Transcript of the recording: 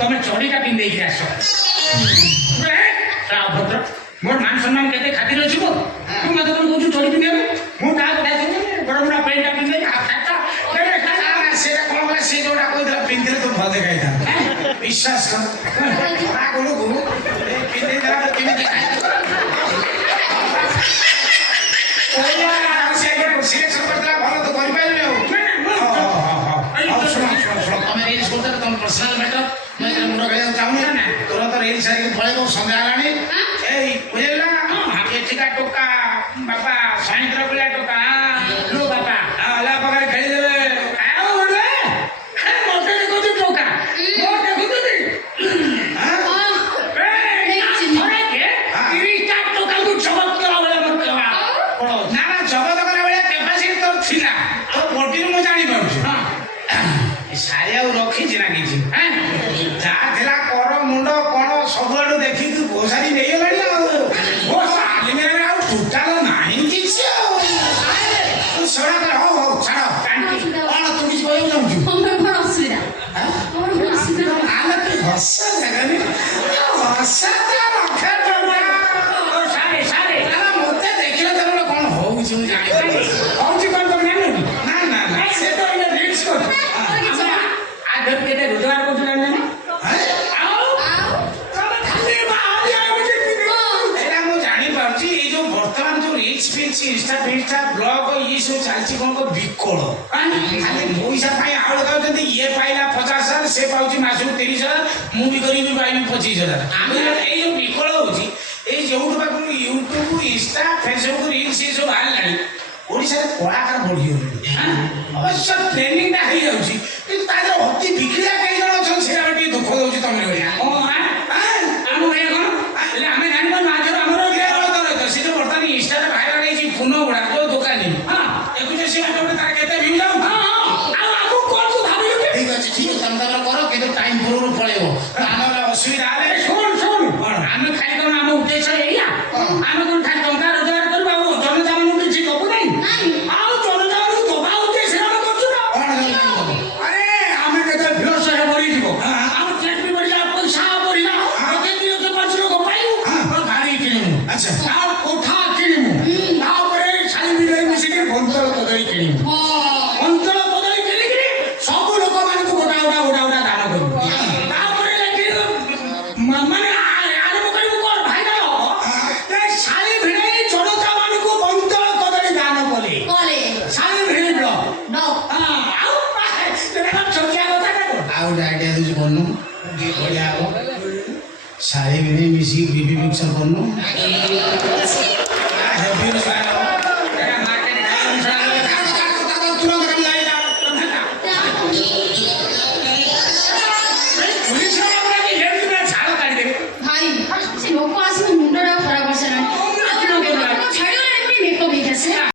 તમે ચોરીકા પીને દેખી આસો મોર मान सम्मान कहते खातिर अछि को तू मत तुम कोछु चोरी पिने मु का बता दे बड़ बड़ा पेंट पिने खाता केरे सारा से कोन बला से जोडा कोइ दला पिनले तो भले गाइता विश्वास कर आ गोलो गो पिने दला पिने देखाइ ओया से के सिलेक्शन करला भलो तो करि पाइले हो सुनो तमे रील्स करते तुम पर्सनल मैटर मैं मुंडा गया चाहू ना तोरा तो रील्स सारी पळे को संगे आलानी ए बुझला आके ठिका टोका बापा साइंद्र बोला टोका लो बापा आला पगार खेली देबे काय बोलले मोटे को टोका मोटे को ସାରି ଆଉ ରଖିଛି ନା କିଛି ଯାହା ଥିଲା କର ମୁଣ୍ଡ କଣ ସବୁଆଡୁ ଦେଖି ତୁ ଘୋଷାରି ନେଇଗଲାଣି ଆଉ ଆଲିମିରାରେ ଆଉ ଟୋଟାଲ ନାହିଁ କିଛି ଆଉ ତୁ ସେଗୁଡା କର ହଉ ହଉ ଛାଡ କଣ ତୁ କିଛି କହିବାକୁ ଚାହୁଁଛୁ ଆମେ ତୁ ହସ ଜାଗାନି ହସ ରଖେ ମତେ ଦେଖିଲେ ତମର କଣ ହଉଛି ମୁଁ ଜାଣିପାରୁନି ହଉଛି କଣ ତମେ ଜାଣିନ ନା ନା ନା ସେ ତ ଏଇଟା ରିଲ୍ସ କରୁଛି ରୋଜଗାର କରୁଥିଲା ଏଇଟା ମୁଁ ଜାଣିପାରୁଛି ଏଇ ଯୋଉ ବର୍ତ୍ତମାନ ଯୋଉ reels fills insta finsta blog ଇଏ ସବୁ ଚାଲିଛି କଣ ବିକଳ ଖାଲି ପଇସା ପାଇଁ ଆଉଳ ଖାଉଛନ୍ତି ଇଏ ପାଇଲା 50,000 ସେ ପାଉଛି ମାସକୁ 30,000 ମୁଁ ବି କରିବି ପାଇବି 25,000 ଆମେ ଏଇ ଯୋଉ ବିକଳ ହଉଛି ଏଇ ଯୋଉଠୁ ପାଖରୁ ୟୁଟ୍ୟୁବ ଇନଷ୍ଟା ଫେସବୁକ ରିଲ୍ସ ଏ ସବୁ ବାହାରିଲାଣି ଓଡ଼ିଶାରେ କଳାକାର ବଢିଗଲେଣି ଅବଶ୍ୟ ଟ୍ରେନିଂଟା ହେଇଯାଉଛି କିନ୍ତୁ ତା ଦେହରେ ଅତି ବିକ୍ରିୟା କେହି ଜଣ ଅଛନ୍ତି ସେଇଟା ଟିକେ ଦୁଃଖ ଦଉଛି ତମେ ଭଳିଆ ଆମ ଭାଇ କଣ ହେଲେ ଆମେ ଜାଣିପାରୁନୁ ଆଗରୁ ଆମର ସେ ଯୋଉ ବର୍ତ୍ତମାନ ଇନଷ୍ଟାରେ ଭାଇରାଲ ହେଇଛି ଫୁନ ଗୁଡା ଯୋଉ ଦୋକାନୀ ଦେଖୁଛ ସେ ଗୋଟେ ତାର କେତେ ଭିଉ ଯାଉ ଆଉ ଆମକୁ କଣ ତୁ ଭାବିଲୁ ଠିକ ଅଛି ତମେ ତମର କର କିନ୍ତୁ ଟାଇମ ପୂର୍ବରୁ ପଳେଇବ ଆମର ଅସୁବିଧା ହେଲେ ଶୁଣ ଆମେ ଖାଲି କଣ ଆମ ଉଦ୍ଦେଶ୍ୟ ଏଇଆ ଆମେ କଣ ଖାଲି ଟଙ୍କା ରୋଜଗାର କରିବୁ ଆଉ ଜନତା ମାନଙ୍କୁ କିଛି ଦବୁ ନାହିଁ ଆଉ ଜନତା ମାନଙ୍କୁ ଦବା ଉଦ୍ଦେଶ୍ୟ ଆମେ କରୁଛୁ ନା ଆରେ ଆମେ କେତେ ଭିଉସ ବଢିଯିବ ଆମ ଟ୍ୟାକ୍ସ ବି ବଢିଲା ପଇସା ବଢିଲା କେତେ ଲୋକ 5 ଲୋକ ପାଇବୁ ଗାଡି କିଣିବୁ ଆଚ୍ଛା ଆଉ କୋଠା କିଣିବୁ ତାପରେ ଛାଲି ମିଳେଇ ମିଶିକି ଅଞ୍ଚଳ କଦଳୀ କିଣିବୁ ଅଞ୍ଚଳ କଦଳୀ କିଣିକିରି ସବୁ ଲୋକମାନଙ୍କୁ ଗୋଟା ଦାନ କରିବୁ ତାପରେ ମାନେ ଆରମ୍ଭ କରିବୁ କଣ ଭାଇରାଲ ହବ ଶାଳି ଭିଣେଇ ଜନତା ମାନଙ୍କୁ ଅଞ୍ଚଳ କଦଳୀ ଦାନ କଲେ ଶାଳି ଭିଣେଇ ବ୍ଲକ ଆଉ ଛୋଟିଆ କଥା ନା ଆଉ ଗୋଟେ ଆଇଡିଆ ଦଉଛି କରୁନୁ ଟିକେ ବଢିଆ ହବ ଶାଢୀ ଭିଣେଇ ମିଶିକି ବିବି ପିକ୍ଚର କରୁନୁ ଭାଇ ସେ ଲୋକ ଆସିକି ମୁଣ୍ଡଟା ଖରାପ କରିସାରିଲାଣି ଛାଡ଼ିଗଲାଣି ମେକଅପ୍ ହେଇକି ଆସେ